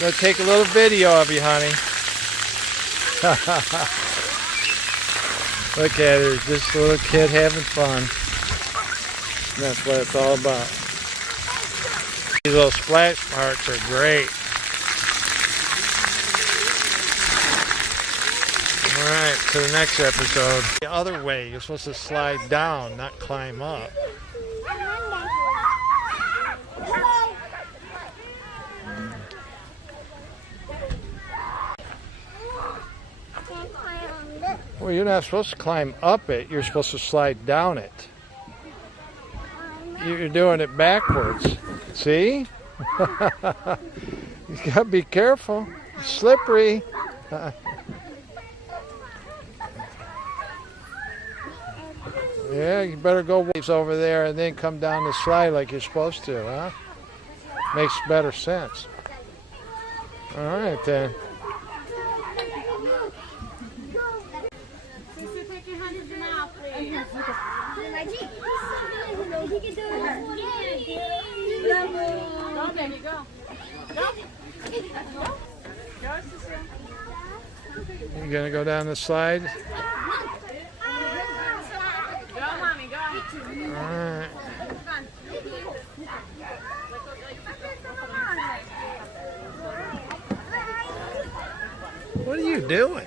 Gonna take a little video of you, honey. Look at her, just a little kid having fun. That's what it's all about. These little splash marks are great. Alright, to the next episode. The other way, you're supposed to slide down, not climb up. Well, you're not supposed to climb up it, you're supposed to slide down it. You're doing it backwards. See? You gotta be careful. It's slippery. Yeah, you better go waves over there and then come down the slide like you're supposed to, huh? Makes better sense. All right, then. Take your hand in your mouth, please. Go, baby, go. Go. Go, Sophia. You gonna go down the slide? Go, mommy, go. All right. What are you doing?